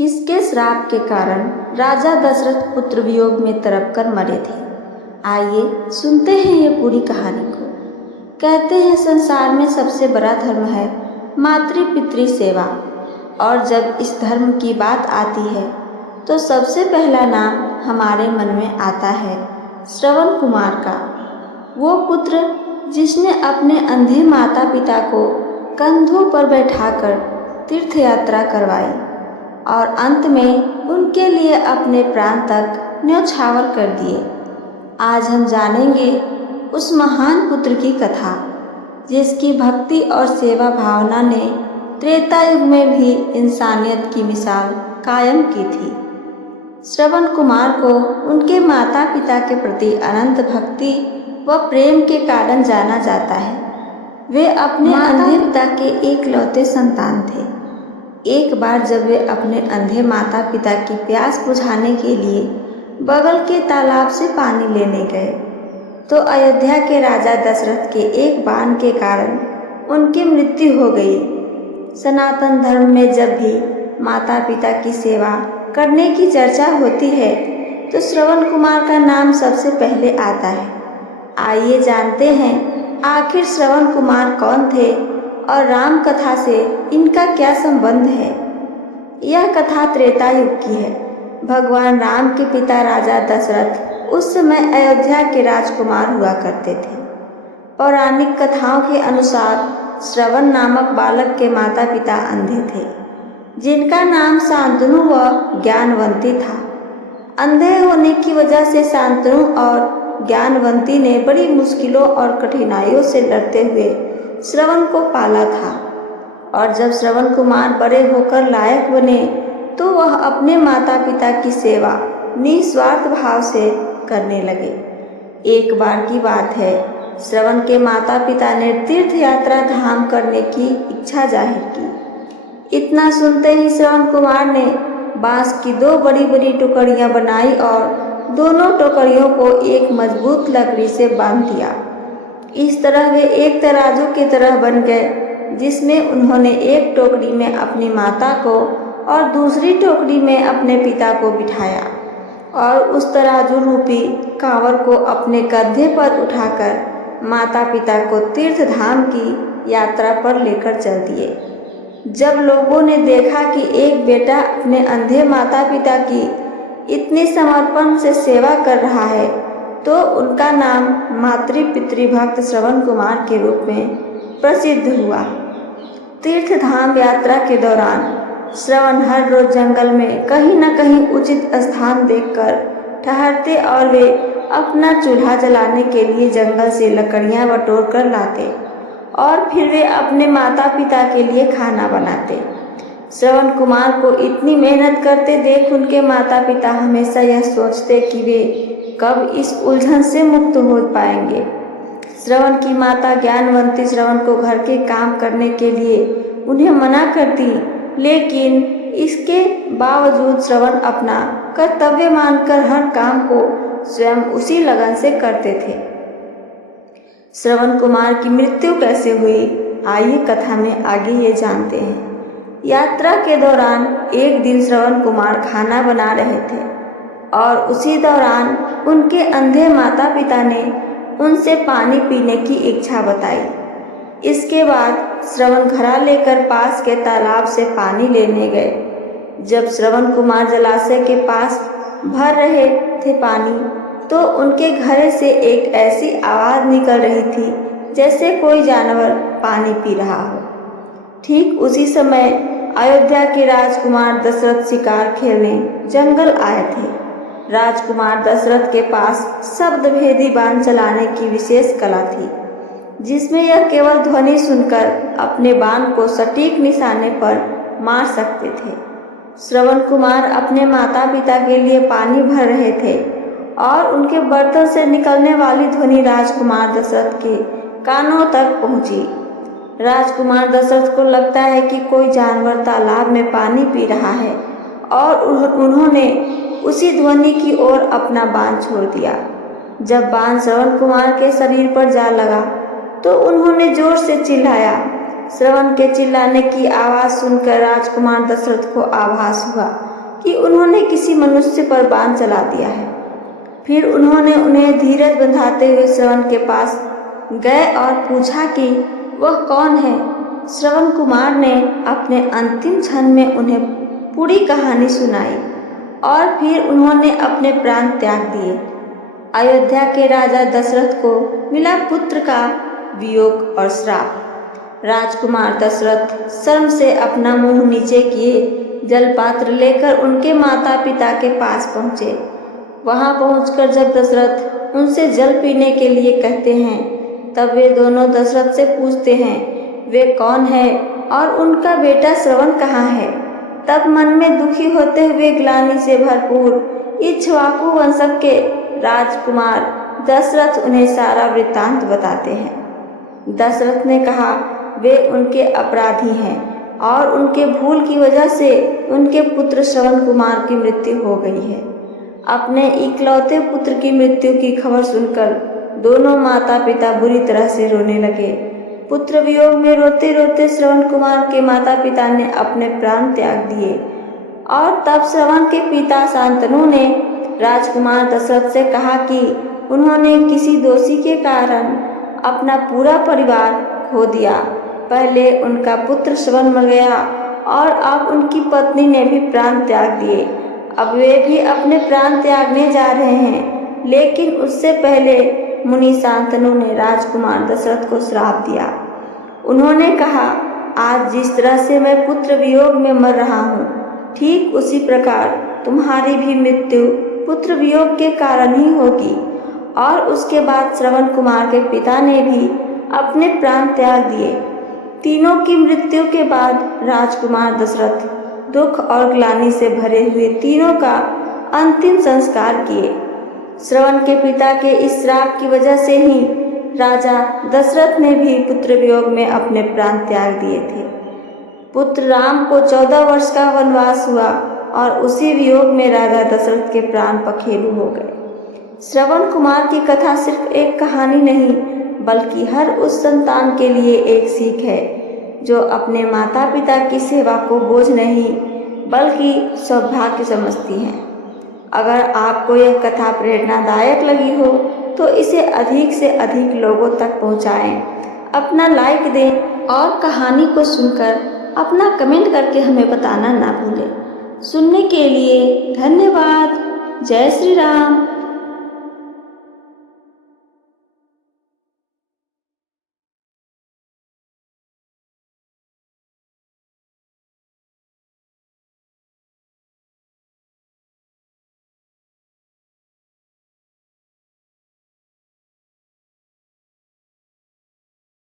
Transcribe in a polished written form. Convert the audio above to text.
किसके श्राप के कारण राजा दशरथ पुत्र वियोग में तड़प कर मरे थे। आइए सुनते हैं ये पूरी कहानी को। कहते हैं संसार में सबसे बड़ा धर्म है मातृ पितृ सेवा, और जब इस धर्म की बात आती है तो सबसे पहला नाम हमारे मन में आता है श्रवण कुमार का। वो पुत्र जिसने अपने अंधे माता पिता को कंधों पर बैठाकर तीर्थ यात्रा करवाई और अंत में उनके लिए अपने प्राण तक न्यौछावर कर दिए। आज हम जानेंगे उस महान पुत्र की कथा जिसकी भक्ति और सेवा भावना ने त्रेता युग में भी इंसानियत की मिसाल कायम की थी। श्रवण कुमार को उनके माता पिता के प्रति अनंत भक्ति व प्रेम के कारण जाना जाता है। वे अपने अंधे पिता के एकलौते संतान थे। एक बार जब वे अपने अंधे माता पिता की प्यास बुझाने के लिए बगल के तालाब से पानी लेने गए तो अयोध्या के राजा दशरथ के एक बाण के कारण उनकी मृत्यु हो गई। सनातन धर्म में जब भी माता पिता की सेवा करने की चर्चा होती है तो श्रवण कुमार का नाम सबसे पहले आता है। आइए जानते हैं आखिर श्रवण कुमार कौन थे और राम कथा से इनका क्या संबंध है। यह कथा त्रेता युग की है। भगवान राम के पिता राजा दशरथ उस समय अयोध्या के राजकुमार हुआ करते थे। पौराणिक कथाओं के अनुसार श्रवण नामक बालक के माता पिता अंधे थे, जिनका नाम शांतनु व ज्ञानवंती था। अंधे होने की वजह से शांतनु और ज्ञानवंती ने बड़ी मुश्किलों और कठिनाइयों से लड़ते हुए श्रवण को पाला था, और जब श्रवण कुमार बड़े होकर लायक बने तो वह अपने माता पिता की सेवा निस्वार्थ भाव से करने लगे। एक बार की बात है, श्रवण के माता पिता ने तीर्थ यात्रा धाम करने की इच्छा जाहिर की। इतना सुनते ही श्रवण कुमार ने बांस की दो बड़ी बड़ी टोकरियां बनाई और दोनों टोकरियों को एक मजबूत लकड़ी से बांध दिया। इस तरह वे एक तराजू की तरह बन गए, जिसमें उन्होंने एक टोकरी में अपनी माता को और दूसरी टोकरी में अपने पिता को बिठाया और उस तराजू रूपी कांवर को अपने कंधे पर उठाकर माता पिता को तीर्थ धाम की यात्रा पर लेकर चल दिए। जब लोगों ने देखा कि एक बेटा अपने अंधे माता पिता की इतने समर्पण से सेवा कर रहा है तो उनका नाम मातृ पितृभक्त श्रवण कुमार के रूप में प्रसिद्ध हुआ। तीर्थ धाम यात्रा के दौरान श्रवण हर रोज जंगल में कहीं न कहीं उचित स्थान देखकर ठहरते और वे अपना चूल्हा जलाने के लिए जंगल से लकड़ियां बटोर कर लाते और फिर वे अपने माता पिता के लिए खाना बनाते। श्रवण कुमार को इतनी मेहनत करते देख उनके माता पिता हमेशा यह सोचते कि वे कब इस उलझन से मुक्त हो पाएंगे। श्रवण की माता ज्ञानवंती श्रवण को घर के काम करने के लिए उन्हें मना करती, लेकिन इसके बावजूद श्रवण अपना कर्तव्य मानकर हर काम को स्वयं उसी लगन से करते थे। श्रवण कुमार की मृत्यु कैसे हुई, आइए कथा में आगे ये जानते हैं। यात्रा के दौरान एक दिन श्रवण कुमार खाना बना रहे थे और उसी दौरान उनके अंधे माता पिता ने उनसे पानी पीने की इच्छा बताई। इसके बाद श्रवण घड़ा लेकर पास के तालाब से पानी लेने गए। जब श्रवण कुमार जलाशय के पास भर रहे थे पानी तो उनके घड़े से एक ऐसी आवाज़ निकल रही थी जैसे कोई जानवर पानी पी रहा हो। ठीक उसी समय अयोध्या के राजकुमार दशरथ शिकार खेलने जंगल आए थे। राजकुमार दशरथ के पास शब्दभेदी बाण चलाने की विशेष कला थी, जिसमें यह केवल ध्वनि सुनकर अपने बाण को सटीक निशाने पर मार सकते थे। श्रवण कुमार अपने माता पिता के लिए पानी भर रहे थे और उनके बर्तन से निकलने वाली ध्वनि राजकुमार दशरथ के कानों तक पहुंची। राजकुमार दशरथ को लगता है कि कोई जानवर तालाब में पानी पी रहा है और उन्होंने उसी ध्वनि की ओर अपना बाण छोड़ दिया। जब बाण श्रवण कुमार के शरीर पर जा लगा तो उन्होंने जोर से चिल्लाया। श्रवण के चिल्लाने की आवाज़ सुनकर राजकुमार दशरथ को आभास हुआ कि उन्होंने किसी मनुष्य पर बाण चला दिया है। फिर उन्होंने उन्हें धीरज बंधाते हुए श्रवण के पास गए और पूछा कि वह कौन है। श्रवण कुमार ने अपने अंतिम क्षण में उन्हें पूरी कहानी सुनाई और फिर उन्होंने अपने प्राण त्याग दिए। अयोध्या के राजा दशरथ को मिला पुत्र का वियोग और श्राप। राजकुमार दशरथ शर्म से अपना मुंह नीचे किए जलपात्र लेकर उनके माता पिता के पास पहुँचे। वहां पहुंचकर जब दशरथ उनसे जल पीने के लिए कहते हैं, तब वे दोनों दशरथ से पूछते हैं वे कौन है और उनका बेटा श्रवण कहाँ है। तब मन में दुखी होते हुए ग्लानि से भरपूर इक्ष्वाकु वंशज के राजकुमार दशरथ उन्हें सारा वृत्तांत बताते हैं। दशरथ ने कहा वे उनके अपराधी हैं और उनके भूल की वजह से उनके पुत्र श्रवण कुमार की मृत्यु हो गई है। अपने इकलौते पुत्र की मृत्यु की खबर सुनकर दोनों माता पिता बुरी तरह से रोने लगे। पुत्र वियोग में रोते रोते श्रवण कुमार के माता पिता ने अपने प्राण त्याग दिए और तब श्रवण के पिता शांतनु ने राजकुमार दशरथ से कहा कि उन्होंने किसी दोषी के कारण अपना पूरा परिवार खो दिया। पहले उनका पुत्र श्रवण मर गया और अब उनकी पत्नी ने भी प्राण त्याग दिए। अब वे भी अपने प्राण त्यागने जा रहे हैं, लेकिन उससे पहले मुनि शांतनु ने राजकुमार दशरथ को श्राप दिया। उन्होंने कहा आज जिस तरह से मैं पुत्र वियोग में मर रहा हूँ, ठीक उसी प्रकार तुम्हारी भी मृत्यु पुत्र वियोग के कारण ही होगी। और उसके बाद श्रवण कुमार के पिता ने भी अपने प्राण त्याग दिए। तीनों की मृत्यु के बाद राजकुमार दशरथ दुख और ग्लानि से भरे हुए तीनों का अंतिम संस्कार किए। श्रवण के पिता के इस श्राप की वजह से ही राजा दशरथ ने भी पुत्र वियोग में अपने प्राण त्याग दिए थे। पुत्र राम को 14 वर्ष का वनवास हुआ और उसी वियोग में राजा दशरथ के प्राण पखेरु हो गए। श्रवण कुमार की कथा सिर्फ एक कहानी नहीं, बल्कि हर उस संतान के लिए एक सीख है जो अपने माता पिता की सेवा को बोझ नहीं बल्कि सौभाग्य समझती हैं। अगर आपको यह कथा प्रेरणादायक लगी हो तो इसे अधिक से अधिक लोगों तक पहुंचाएं, अपना लाइक दें और कहानी को सुनकर अपना कमेंट करके हमें बताना ना भूलें। सुनने के लिए धन्यवाद। जय श्री राम।